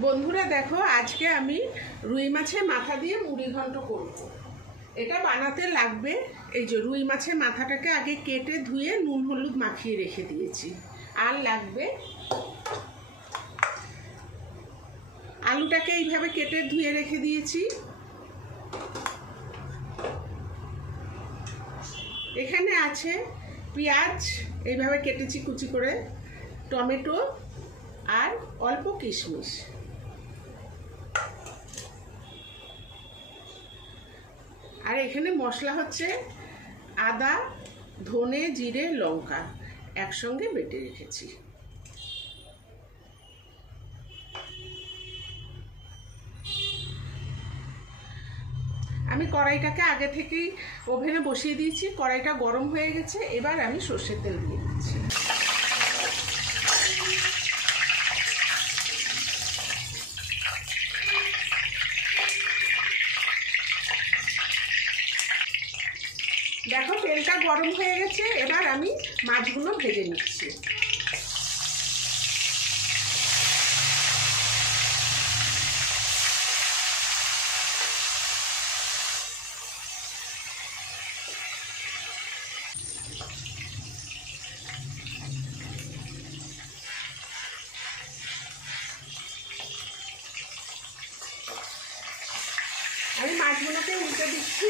বন্ধুরা দেখো, আজকে আমি রুই মাছের মাথা দিয়ে মুড়ি ঘন্ট করব। এটা বানাতে লাগবে, এই যে রুই মাছের মাথাটাকে আগে কেটে ধুয়ে নুন হলুদ মাখিয়ে রেখে দিয়েছি। আর লাগবে আলুটাকে এইভাবে কেটে ধুয়ে রেখে দিয়েছি। এখানে আছে পেঁয়াজ এইভাবে কেটেছি কুচি করে, টমেটো আর অল্প কিশমিশ। আর এখানে মশলা হচ্ছে আদা, ধনে, জিরে, লঙ্কা একসঙ্গে বেটে রেখেছি। আমি কড়াইটাকে আগে থেকেই ওভেনে বসিয়ে দিয়েছি, কড়াইটা গরম হয়ে গেছে। এবার আমি সর্ষের তেল দিয়ে দিচ্ছি। দেখো তেলটা গরম হয়ে গেছে, এবার আমি মাছগুলো ভেজে নিচ্ছি। আমি মাছগুলোকে উল্টে দিচ্ছি।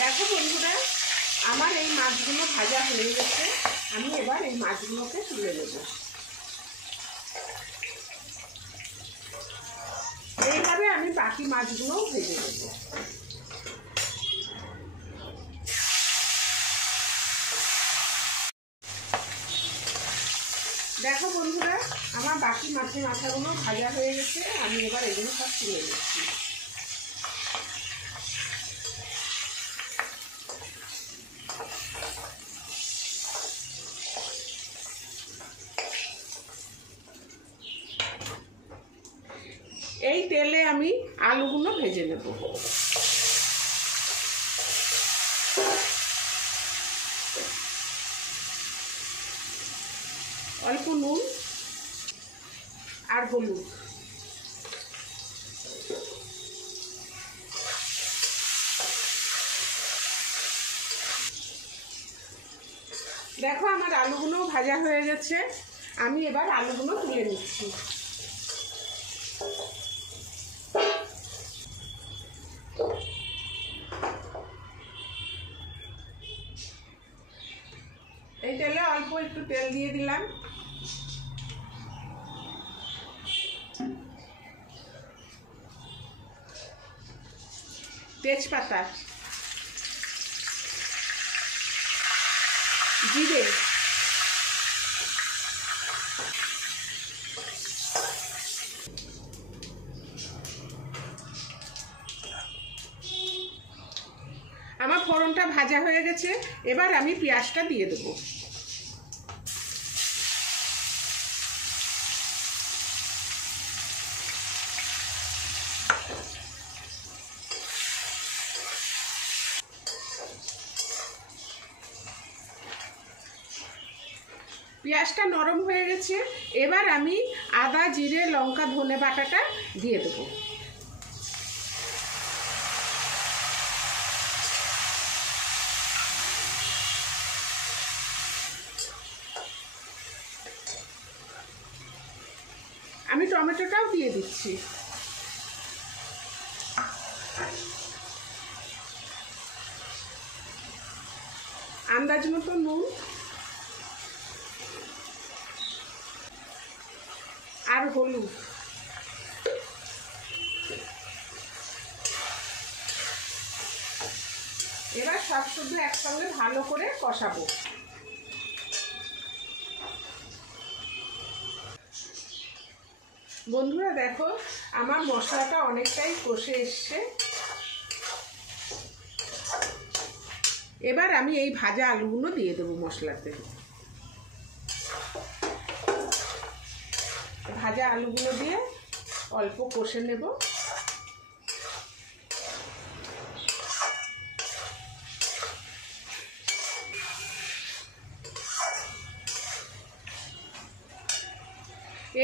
দেখো বন্ধুরা, আমার এই মাছগুলো ভাজা হয়ে গেছে। আমি এবার এই মাছগুলোকে তুলে নেব। এইভাবে আমি বাকি মাছগুলোও ভেজে নেব। দেখো বন্ধুরা, আমার বাকি মাছের মাথাগুলো ভাজা হয়ে গেছে। আমি এবার এগুলো সব তুলে নিচ্ছি। এই তেলে আমি আলুগুলো ভেজে নেব। অল্প নুন আর হলুদ। দেখো আমার আলুগুলো ভাজা হয়ে গেছে। আমি এবার আলুগুলো তুলে নিচ্ছি। এই তেলে অল্প একটু তেল দিয়ে দিলাম। তেজপাতা, জিরে, আমার ফোড়নটা ভাজা হয়ে গেছে। এবার আমি পেঁয়াজটা দিয়ে দেবো। পেঁয়াজটা নরম হয়ে গেছে। এবার আমি আদা, জিরে, লঙ্কা, ধনে বাটাটা দিয়ে দেবো। আমি টমেটোটাও দিয়ে দিচ্ছি। আন্দাজ মতো নুন আর হলুদ। এবার সব শুধু একসঙ্গে ভালো করে কষাবো। বন্ধুরা দেখো, আমার মশলাটা অনেকটাই কষে এসছে। এবার আমি এই ভাজা আলুগুলো দিয়ে দেবো মশলাতে। ভাজা আলুগুলো দিয়ে অল্প কষে নেব।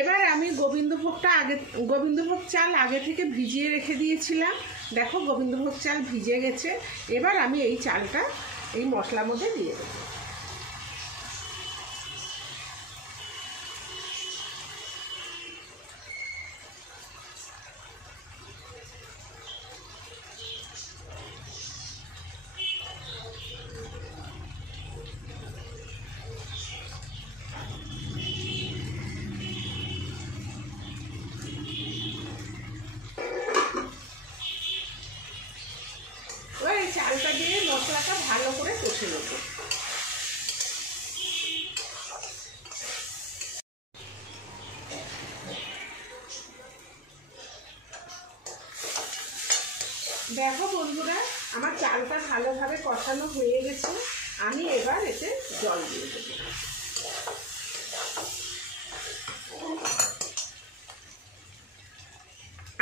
এবার আমি গোবিন্দভোগ চাল আগে থেকে ভিজিয়ে রেখে দিয়েছিলাম। দেখো গোবিন্দভোগ চাল ভিজে গেছে। এবার আমি এই চালটা এই মশলার মধ্যে দিয়ে দেবো। চালটা দিয়ে মশলাটা ভালো করে কষে নেব। দেখো বন্ধুরা, আমার চালটা ভালোভাবে কষানো হয়ে গেছে। আমি এবার এতে জল দিয়ে দেব।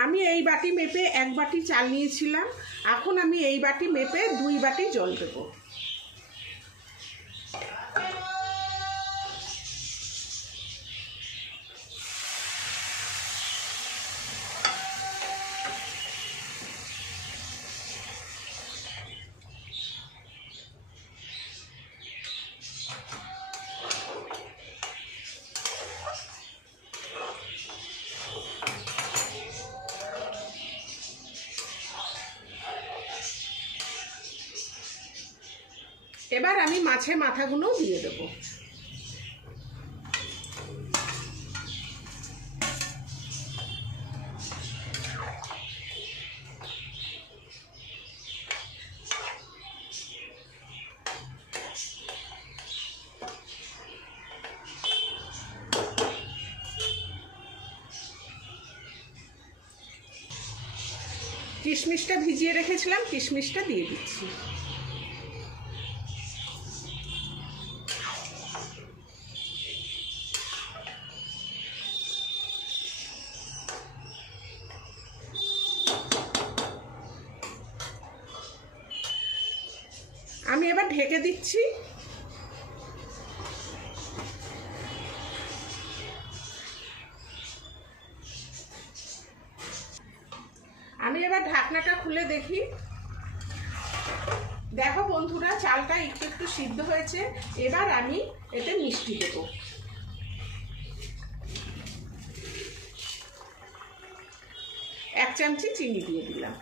আমি এই বাটি মেপে 1 বাটি চাল নিয়েছিলাম। এখন আমি এই বাটি মেপে 2 বাটি জল দেব। এবার আমি মাছের মাথাগুলো দিয়ে দেব। কিশমিশটা ভিজিয়ে রেখেছিলাম, কিশমিশটা দিয়ে দিচ্ছি। আমি এবার ঢেকে দিচ্ছি। আমি এবার ঢাকনাটা খুলে দেখি। দেখো বন্ধুরা, চালটা একটু একটু সিদ্ধ হয়েছে। এবার আমি এতে মিষ্টি দেব। এক চামচি চিনি দিয়ে দিলাম।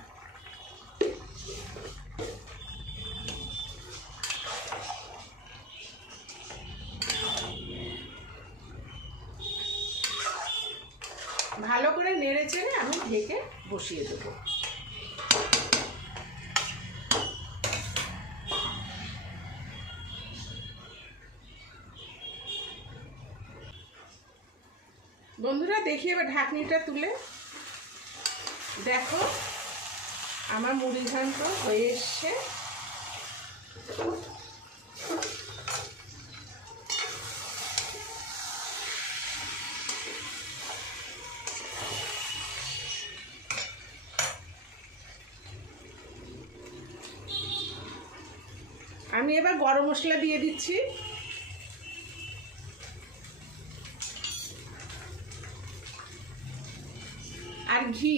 ভালো করে নেড়ে চেড়ে আমি ঢেকে বসিয়ে দেবো। বন্ধুরা দেখি এবার ঢাকনিটা তুলে। দেখো আমার মুড়ি ঘন্ট হয়ে এসছে। আমি এবার গরম মশলা দিয়ে দিচ্ছি। আর ঘি।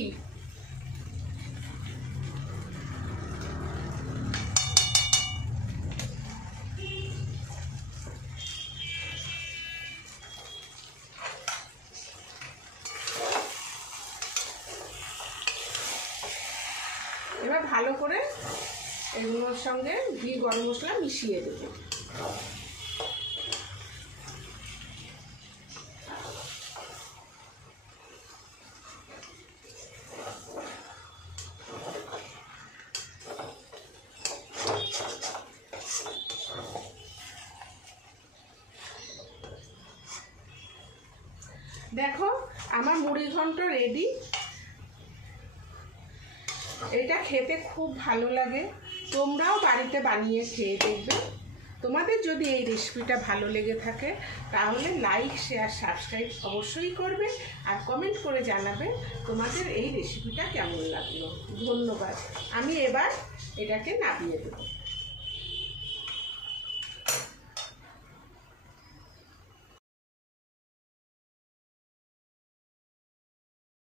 এবার ভালো করে এগুলোর সঙ্গে ঘি গরম মশলা মিশিয়ে দেব। দেখো আমার মুড়ি ঘন্ট রেডি। এটা খেতে খুব ভালো লাগে। তোমরাও বাড়িতে বানিয়ে খেয়ে দেখবে। তোমাদের যদি এই রেসিপিটা ভালো লেগে থাকে তাহলে লাইক, শেয়ার, সাবস্ক্রাইব অবশ্যই করবে আর কমেন্ট করে জানাবে তোমাদের এই রেসিপিটা কেমন লাগলো। ধন্যবাদ। আমি এবার এটাকে নামিয়ে দেবো।